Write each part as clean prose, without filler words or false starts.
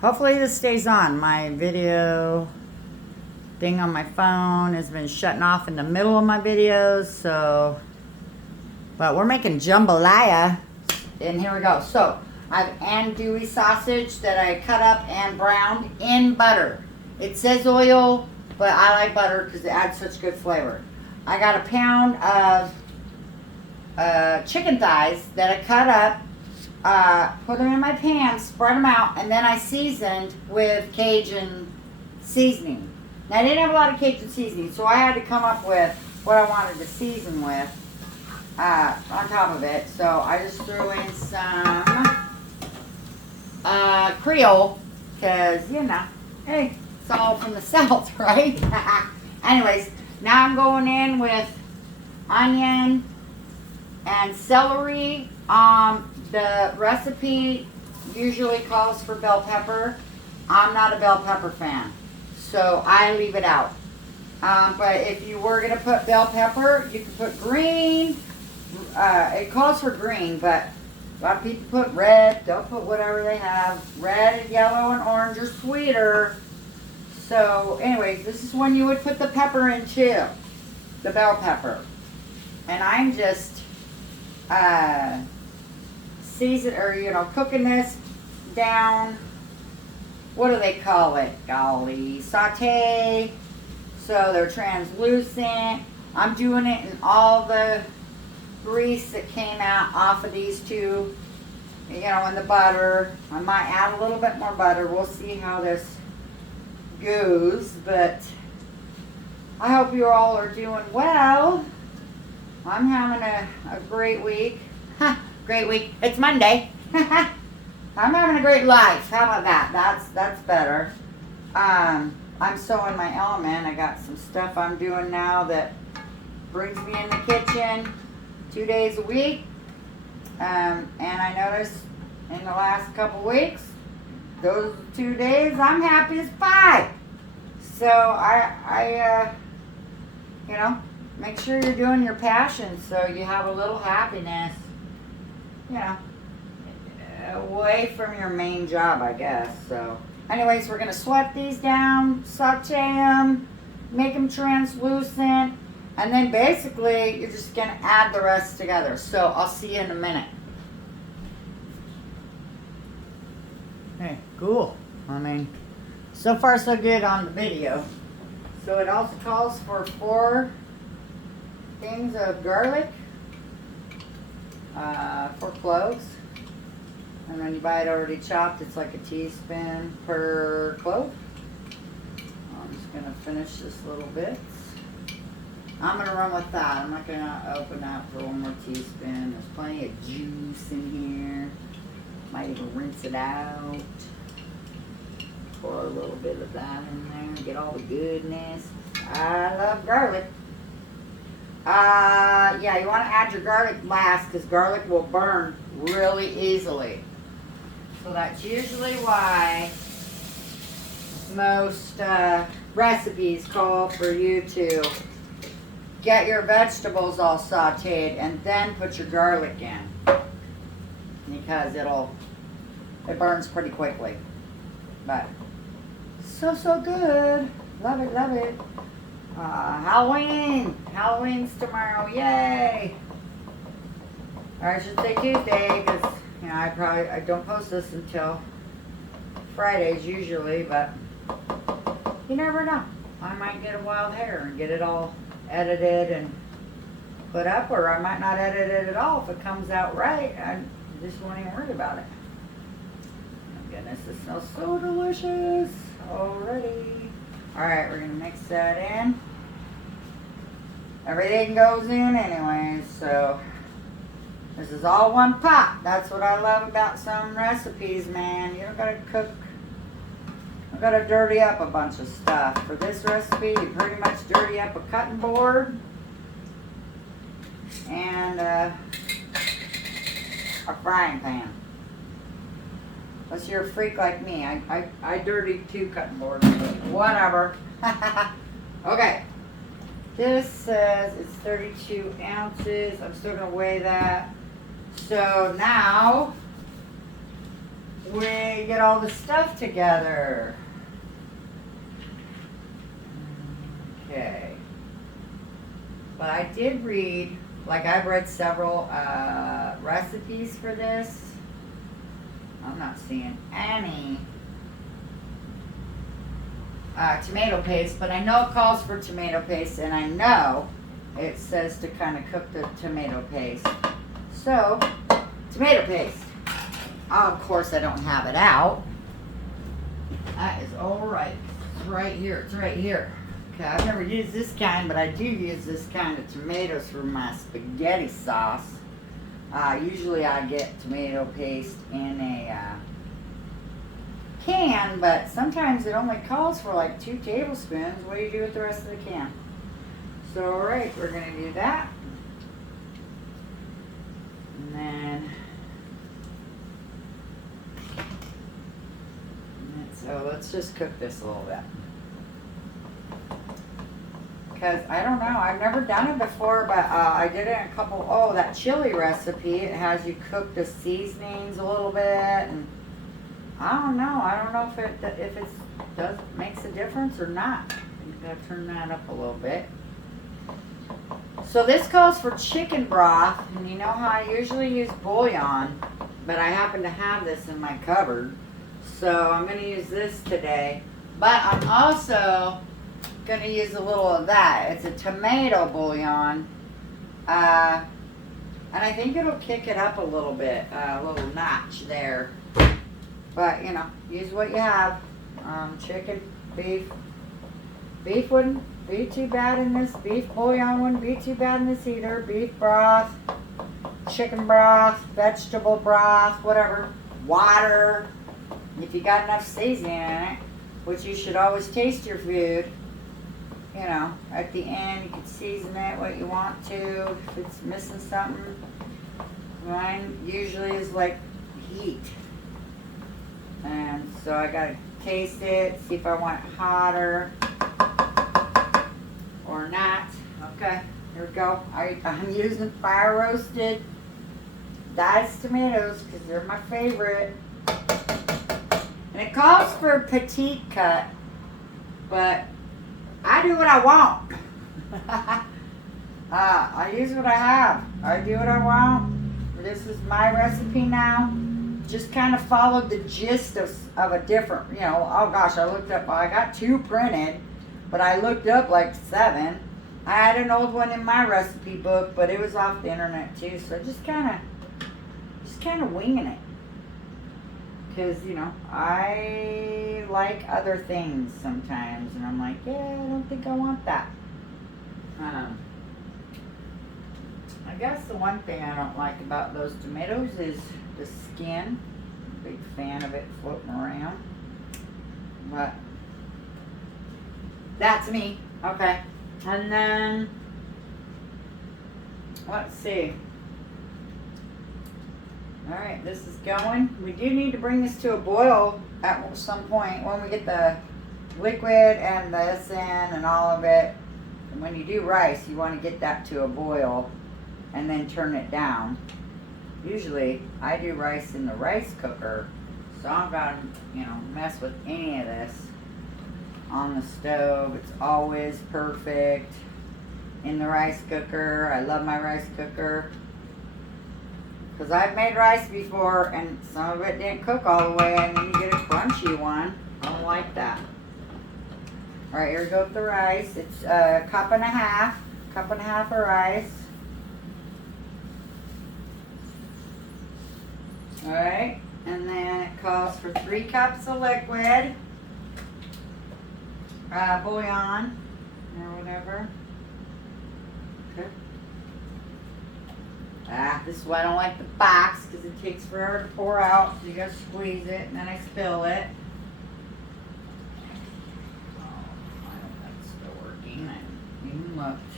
Hopefully this stays on. My video thing on my phone has been shutting off in the middle of my videos, so, but we're making jambalaya, and here we go. So I have andouille sausage that I cut up and browned in butter. It says oil, but I like butter because it adds such good flavor. I got a pound of chicken thighs that I cut up, put them in my pan, spread them out, and then I seasoned with Cajun seasoning. Now, I didn't have a lot of Cajun seasoning, so I had to come up with what I wanted to season with on top of it. So I just threw in some Creole, because, you know, hey, it's all from the South, right? Anyways, now I'm going in with onion and celery. The recipe usually calls for bell pepper. I'm not a bell pepper fan, so I leave it out. But if you were going to put bell pepper, you could put green. It calls for green, but a lot of people put red. They'll put whatever they have. Red and yellow and orange are sweeter. So anyways, this is when you would put the pepper in too, the bell pepper. And I'm just cooking this down. What do they call it? Golly, Sauté. So they're translucent. I'm doing it in all the grease that came out off of these two, in the butter. I might add a little bit more butter. We'll see how this goes, but I hope you all are doing well. I'm having a great week. Great week. It's Monday. I'm having a great life. How about that? That's better. I'm so in my element. I got some stuff I'm doing now that brings me in the kitchen 2 days a week. And I noticed in the last couple weeks, those 2 days, I'm happy as pie. So I make sure you're doing your passion so you have a little happiness, away from your main job, I guess. So anyways, we're going to sweat these down, saute them, make them translucent, and then basically you're just going to add the rest together. So I'll see you in a minute. Hey, cool. I mean, so far so good on the video. So it also calls for 4 things of garlic, 4 cloves, and when you buy it already chopped, it's like a teaspoon per clove. I'm just going to finish this little bit. I'm going to run with that. I'm not going to open up for 1 more teaspoon. There's plenty of juice in here. Might even rinse it out. Pour a little bit of that in there. Get all the goodness. I love garlic. Yeah, you want to add your garlic last because garlic will burn really easily. So that's usually why most recipes call for you to get your vegetables all sauteed and then put your garlic in, because it burns pretty quickly. But so good. Love it, love it. Halloween's tomorrow, yay. Or I should say Tuesday, because I don't post this until Fridays usually, but you never know. I might get a wild hair and get it all edited and put up, or I might not edit it at all. If it comes out right, I just won't even worry about it. Oh goodness, this smells so delicious already. Alright, we're going to mix that in. Everything goes in anyways, so this is all one pot. That's what I love about some recipes, man. You don't got to cook. You got to dirty up a bunch of stuff. For this recipe, you pretty much dirty up a cutting board and a frying pan. Unless you're a freak like me. I dirtied 2 cutting boards, but whatever. Okay. This says it's 32 ounces. I'm still going to weigh that. So now, we get all the stuff together. Okay. But I did read, like I've read several recipes for this. I'm not seeing any tomato paste, but I know it calls for tomato paste, and I know it says to kind of cook the tomato paste. So, tomato paste. Of course, I don't have it out. That is all right. It's right here. It's right here. Okay, I've never used this kind, but I do use this kind of tomatoes for my spaghetti sauce. Usually I get tomato paste in a can, but sometimes it only calls for like 2 tablespoons. What do you do with the rest of the can? So, alright, we're going to do that. And then, so let's just cook this a little bit. Because I don't know, I've never done it before, but I did it in a couple, that chili recipe. It has you cook the seasonings a little bit, and I don't know if it makes a difference or not. I'm gonna turn that up a little bit. So this calls for chicken broth, and you know how I usually use bouillon, but I happen to have this in my cupboard, so I'm gonna use this today. But I'm also gonna use a little of that. It's a tomato bouillon, and I think it'll kick it up a little bit, a little notch there. But you know, use what you have. Chicken, beef wouldn't be too bad in this. Beef bouillon wouldn't be too bad in this either. Beef broth, chicken broth, vegetable broth, whatever. Water, if you got enough seasoning in it, which you should always taste your food. You know, at the end you can season it what you want to. If it's missing something, mine usually is like heat. And so I gotta taste it, see if I want it hotter or not. Okay, here we go. I'm using fire roasted diced tomatoes because they're my favorite. And it calls for petite cut, but I do what I want. I use what I have. I do what I want. This is my recipe now. Just kind of followed the gist of a different, you know, oh gosh, I looked up, I got 2 printed, but I looked up like 7. I had an old one in my recipe book, but it was off the internet too, so just kind of winging it. Because, you know, I like other things sometimes, and I'm like, yeah, I don't think I want that. I guess the one thing I don't like about those tomatoes is the skin. Big fan of it floating around. But that's me. Okay. And then let's see. Alright, this is going. We do need to bring this to a boil at some point when we get the liquid and this in and all of it. And when you do rice, you want to get that to a boil and then turn it down. Usually, I do rice in the rice cooker, so I'm not gonna, you know, mess with any of this on the stove. It's always perfect in the rice cooker. I love my rice cooker because I've made rice before, and some of it didn't cook all the way, and then you get a crunchy one. I don't like that. All right, here we go with the rice. It's a cup and a half of rice. Alright, and then it calls for 3 cups of liquid, bouillon, or whatever. Okay. This is why I don't like the box, because it takes forever to pour out, so you gotta squeeze it, and then I spill it. Oh, I don't think it's still working. I haven't even looked.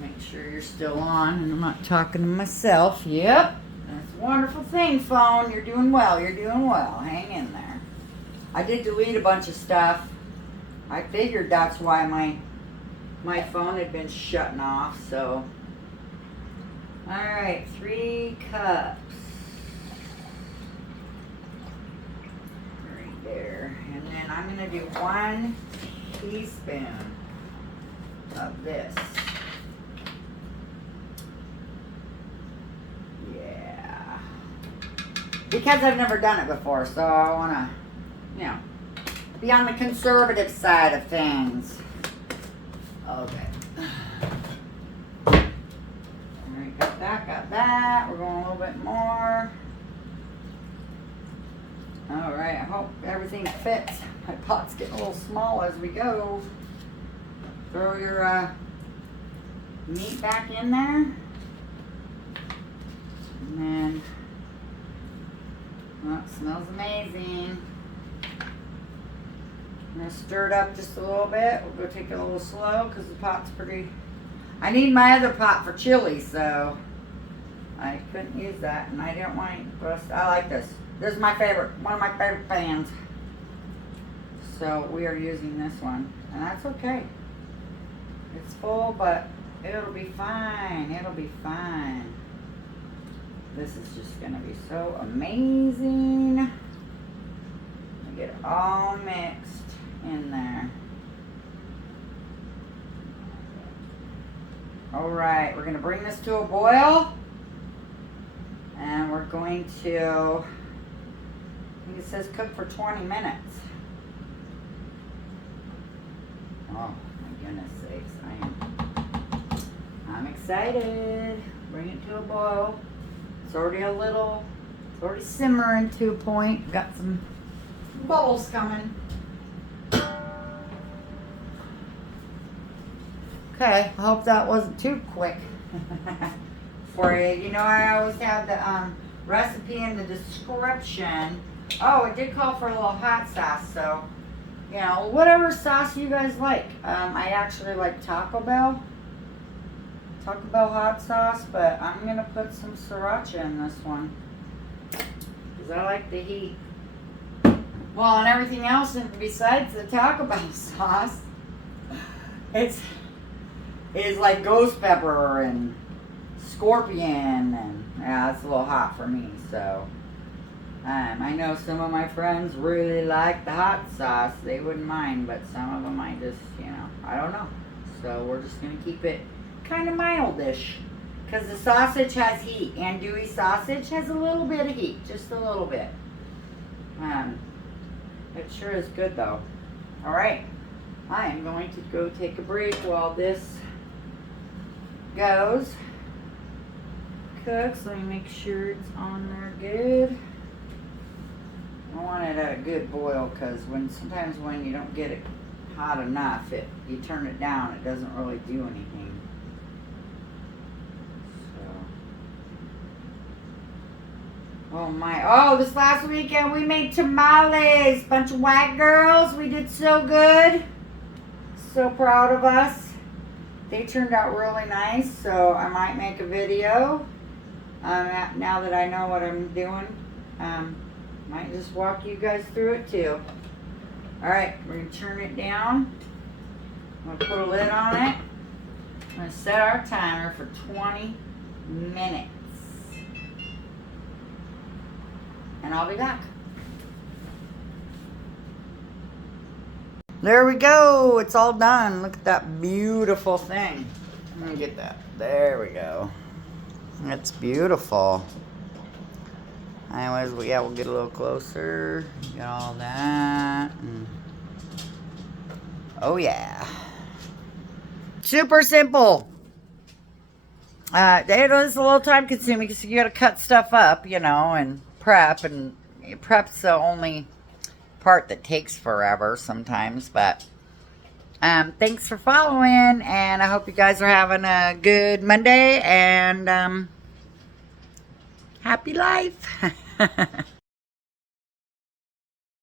Make sure you're still on, and I'm not talking to myself. Yep. That's a wonderful thing, phone. You're doing well. You're doing well. Hang in there. I did delete a bunch of stuff. I figured that's why my phone had been shutting off, so. Alright, 3 cups. there. And then I'm going to do 1 teaspoon of this. Yeah. Because I've never done it before, so I want to, you know, be on the conservative side of things. Okay. Alright, got that. We're going a little bit more. Alright, I hope everything fits. My pot's getting a little small as we go. Throw your meat back in there. And then, oh, it smells amazing. I'm going to stir it up just a little bit. We'll go take it a little slow because the pot's pretty... I need my other pot for chili, so I couldn't use that. And I didn't want to... I like this. This is my favorite. One of my favorite pans. So we are using this one. And that's okay. It's full, but it'll be fine. It'll be fine. This is just going to be so amazing. Get it all mixed in there. Alright, we're going to bring this to a boil. And we're going to, I think it says cook for 20 minutes. Oh my goodness sakes, I'm excited. Bring it to a boil. It's already simmering to a point. Got some bubbles coming. Okay, I hope that wasn't too quick for you. You know, I always have the recipe in the description. Oh, it did call for a little hot sauce, so, you know, whatever sauce you guys like. I actually like Taco Bell hot sauce, but I'm going to put some sriracha in this one because I like the heat. Well, and everything else besides the Taco Bell sauce, is like ghost pepper and scorpion, and yeah, it's a little hot for me. So I know some of my friends really like the hot sauce; they wouldn't mind, but some of them I just, you know, I don't know. So we're just gonna keep it kind of mildish because the sausage has heat. Andouille sausage has a little bit of heat, just a little bit. It sure is good though. All right, I am going to go take a break while this goes. Cooks. Let me make sure it's on there good. I want it at a good boil because sometimes when you don't get it hot enough, you turn it down, it doesn't really do anything. So, this last weekend we made tamales. Bunch of white girls. We did so good. So proud of us. They turned out really nice, so I might make a video. Now that I know what I'm doing, might just walk you guys through it too. Alright, we're going to turn it down. I'm going to put a lid on it. I'm going to set our timer for 20 minutes. And I'll be back. There we go. It's all done. Look at that beautiful thing. Let me get that. There we go. It's beautiful. Anyways, we'll get a little closer. Get all that. Oh, yeah. Super simple. It is a little time consuming because you got to cut stuff up, you know, and prep. And prep's the only part that takes forever sometimes, but thanks for following, and I hope you guys are having a good Monday, and happy life.